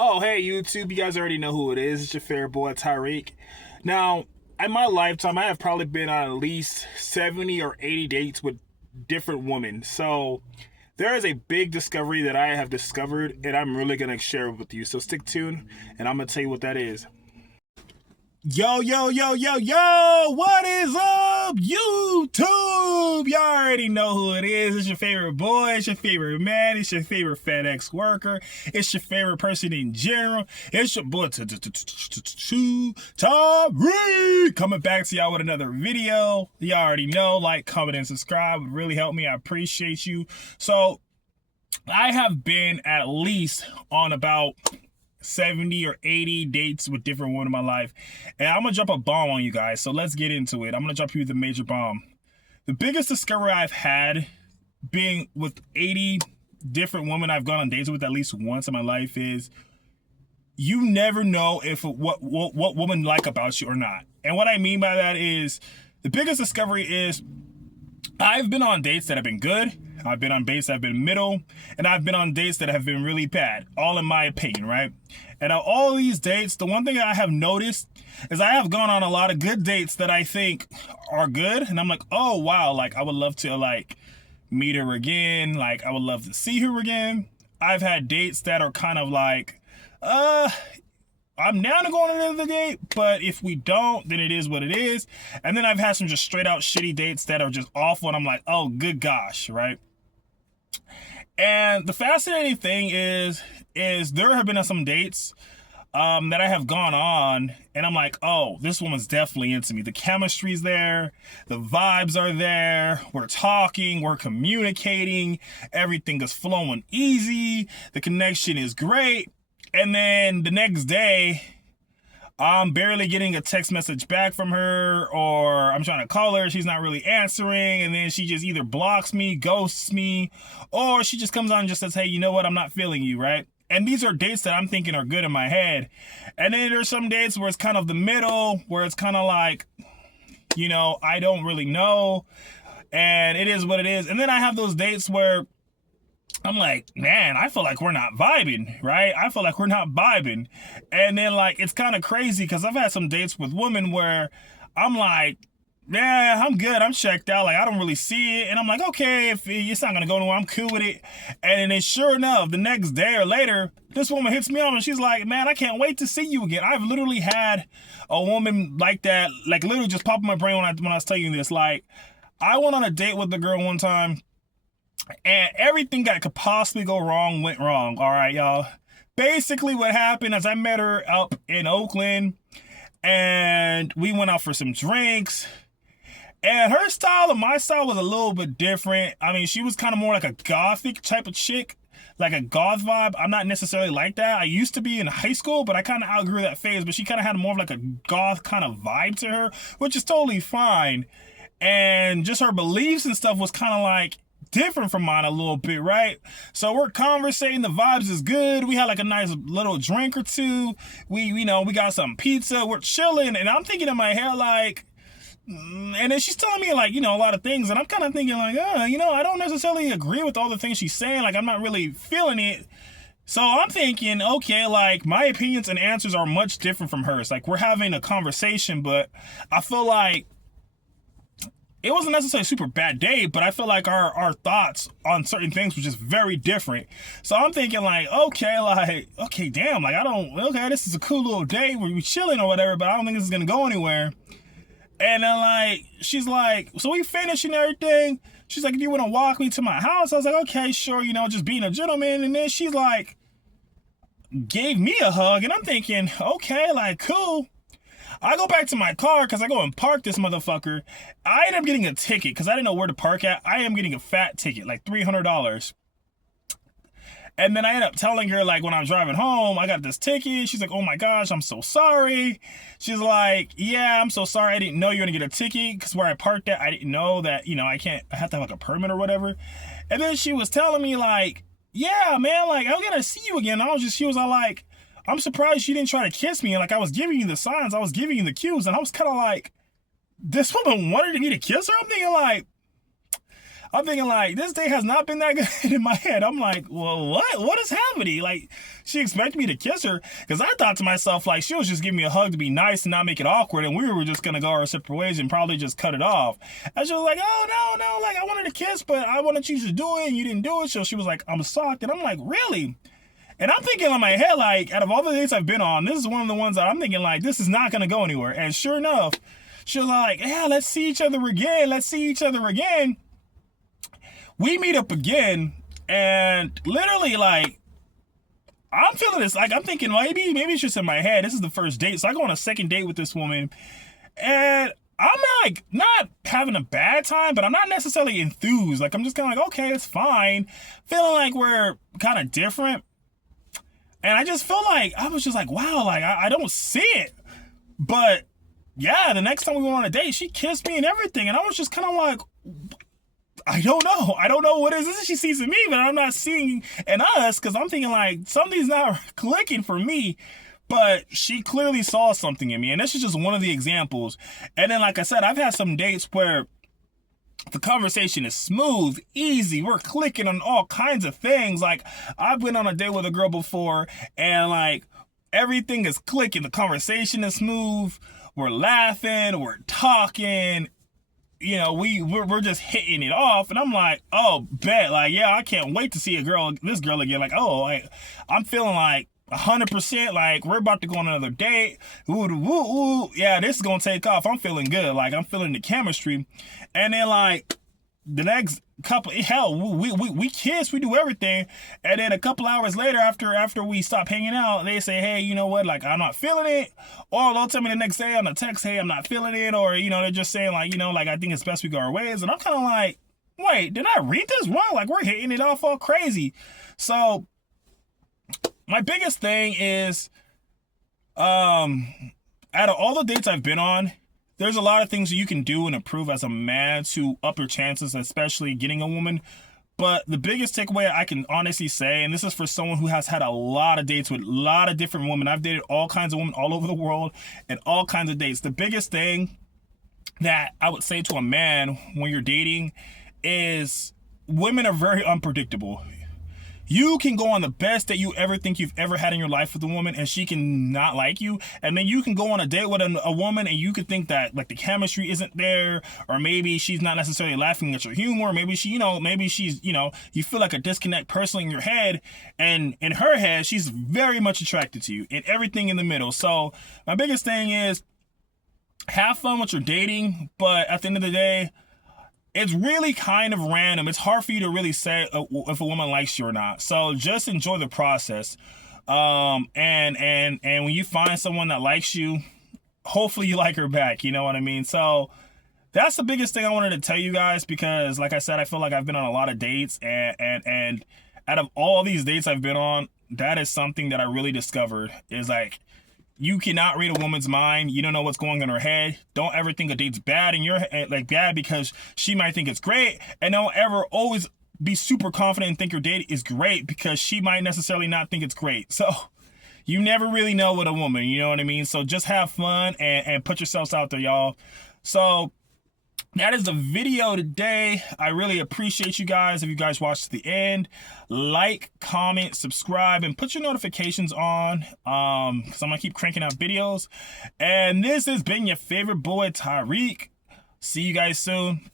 Oh, hey, YouTube. You guys already know who it is. It's your favorite boy, Tyreek. Now, in my lifetime, I have probably been on at least 70 or 80 dates with different women. So, there is a big discovery that I have discovered, and I'm really going to share it with you. So, stick tuned, and I'm going to tell you what that is. Yo, yo, yo, yo, yo, what is up, YouTube? Y'all already know who it is. It's your favorite boy, it's your favorite man, it's your favorite FedEx worker, it's your favorite person in general. It's your boy, Tyreek, coming back to y'all with another video. Y'all already know, like, comment, and subscribe would really help me. I appreciate you. So, I have been at least on about 70 or 80 dates with different women in my life, and I'm gonna drop a bomb on you guys, so let's get into it. I'm gonna drop you the major bomb. The biggest discovery I've had being with 80 different women I've gone on dates with at least once in my life is you never know if what women like about you or not. And what I mean by that is the biggest discovery is I've been on dates that have been good, I've been on dates that have been middle, and I've been on dates that have been really bad, all in my opinion, right? And of all these dates, the one thing I have noticed is I have gone on a lot of good dates that I think are good, and I'm like, oh wow, like I would love to like meet her again, like I would love to see her again. I've had dates that are kind of like, I'm down to go on another date, but if we don't, then it is what it is. And then I've had some just straight out shitty dates that are just awful, and I'm like, oh, good gosh, right? And the fascinating thing is there have been some dates that I have gone on, and I'm like, oh, this woman's definitely into me. The chemistry's there, the vibes are there, we're talking, we're communicating, everything is flowing easy, the connection is great. And then the next day, I'm barely getting a text message back from her, or I'm trying to call her, she's not really answering, and then she just either blocks me, ghosts me, or she just comes on and just says, hey, you know what, I'm not feeling you, right? And these are dates that I'm thinking are good in my head. And then there's some dates where it's kind of the middle, where it's kind of like, you know, I don't really know, and it is what it is. And then I have those dates where I'm like, man, I feel like we're not vibing, right? I feel like we're not vibing. And then, like, it's kind of crazy because I've had some dates with women where I'm like, yeah, I'm good. I'm checked out. Like, I don't really see it. And I'm like, okay, if it's not going to go nowhere, I'm cool with it. And then sure enough, the next day or later, this woman hits me up and she's like, man, I can't wait to see you again. I've literally had a woman like that, like literally just pop in my brain when I was telling you this. Like, I went on a date with the girl one time, and everything that could possibly go wrong went wrong. All right, y'all. Basically, what happened is I met her up in Oakland, and we went out for some drinks. And her style and my style was a little bit different. I mean, she was kind of more like a gothic type of chick, like a goth vibe. I'm not necessarily like that. I used to be in high school, but I kind of outgrew that phase. But she kind of had more of like a goth kind of vibe to her, which is totally fine. And just her beliefs and stuff was kind of like different from mine a little bit, right? So we're conversating, the vibes is good, we had like a nice little drink or two, we got some pizza, we're chilling, and I'm thinking in my head like, and then she's telling me like, a lot of things, and I'm kind of thinking like, I don't necessarily agree with all the things she's saying, like I'm not really feeling it. So I'm thinking, okay, like my opinions and answers are much different from hers. Like we're having a conversation, but I feel like it wasn't necessarily a super bad day, but I feel like our thoughts on certain things were just very different. So I'm thinking like, okay, damn, like this is a cool little day where we chilling or whatever, but I don't think this is gonna go anywhere. And then like, she's like, so we finished and everything. She's like, do you want to walk me to my house? I was like, okay, sure, just being a gentleman. And then she's like, gave me a hug, and I'm thinking, okay, like cool. I go back to my car because I go and park this motherfucker. I end up getting a ticket because I didn't know where to park at. I am getting a fat ticket, like $300. And then I end up telling her, like, when I'm driving home, I got this ticket. She's like, oh my gosh, I'm so sorry. She's like, yeah, I'm so sorry. I didn't know you were going to get a ticket because where I parked at, I didn't know that, I have to have like a permit or whatever. And then she was telling me like, yeah, man, like, I'm going to see you again. She was all like, I'm surprised she didn't try to kiss me. And like, I was giving you the signs, I was giving you the cues, and I was kind of like, this woman wanted me to kiss her? I'm thinking like, I'm thinking like, this day has not been that good in my head. I'm like, well, what is happening? Like, she expected me to kiss her, because I thought to myself, like, she was just giving me a hug to be nice and not make it awkward, and we were just gonna go our separate ways and probably just cut it off. And she was like, oh, no, like, I wanted to kiss, but I wanted you to do it, and you didn't do it. So she was like, I'm shocked. And I'm like, really? And I'm thinking in my head, like, out of all the dates I've been on, this is one of the ones that I'm thinking, like, this is not gonna go anywhere. And sure enough, she was like, yeah, let's see each other again. We meet up again, and literally, like, I'm feeling this. Like, I'm thinking, maybe it's just in my head. This is the first date. So I go on a second date with this woman, and I'm like, not having a bad time, but I'm not necessarily enthused. Like, I'm just kind of like, okay, it's fine. Feeling like we're kind of different. And I just felt like, I was just like, wow, like, I don't see it. But yeah, the next time we went on a date, she kissed me and everything. And I was just kind of like, I don't know what it is she sees in me, but I'm not seeing in us, because I'm thinking like, something's not clicking for me. But she clearly saw something in me. And this is just one of the examples. And then, like I said, I've had some dates where the conversation is smooth, easy. We're clicking on all kinds of things. Like, I've been on a date with a girl before, and like, everything is clicking. The conversation is smooth. We're laughing. We're talking. You know, we're just hitting it off. And I'm like, oh, bet. Like, yeah, I can't wait to see this girl again. Like, oh, like, I'm feeling like 100%, like, we're about to go on another date. Ooh, yeah, this is gonna take off. I'm feeling good. Like, I'm feeling the chemistry. And then, like, the next couple, hell, we kiss, we do everything. And then a couple hours later, after we stop hanging out, they say, hey, you know what, like, I'm not feeling it. Or they'll tell me the next day on the text, hey, I'm not feeling it. Or, you know, they're just saying, like, you know, like, I think it's best we go our ways. And I'm kind of like, wait, did I read this wrong? Like, we're hitting it off all crazy. So my biggest thing is, out of all the dates I've been on, there's a lot of things that you can do and improve as a man to up your chances, especially getting a woman. But the biggest takeaway I can honestly say, and this is for someone who has had a lot of dates with a lot of different women. I've dated all kinds of women all over the world and all kinds of dates. The biggest thing that I would say to a man when you're dating is, women are very unpredictable. You can go on the best date you ever think you've ever had in your life with a woman, and she can not like you. And then you can go on a date with a woman, and you could think that, like, the chemistry isn't there, or maybe she's not necessarily laughing at your humor. Maybe she, you know, maybe she's, you know, you feel like a disconnect personally in your head, and in her head, she's very much attracted to you, and everything in the middle. So my biggest thing is, have fun with your dating, but at the end of the day, it's really kind of random. It's hard for you to really say if a woman likes you or not. So just enjoy the process. And when you find someone that likes you, hopefully you like her back. You know what I mean? So that's the biggest thing I wanted to tell you guys, because like I said, I feel like I've been on a lot of dates, and out of all these dates I've been on, that is something that I really discovered is, like, you cannot read a woman's mind. You don't know what's going on in her head. Don't ever think a date's bad in your head, like bad because she might think it's great. And don't ever always be super confident and think your date is great because she might necessarily not think it's great. So you never really know with a woman, you know what I mean? So just have fun and put yourselves out there, y'all. So that is the video today. I really appreciate you guys. If you guys watched to the end, like, comment, subscribe, and put your notifications on, because I'm gonna keep cranking out videos. And this has been your favorite boy, Tyreek. See you guys soon.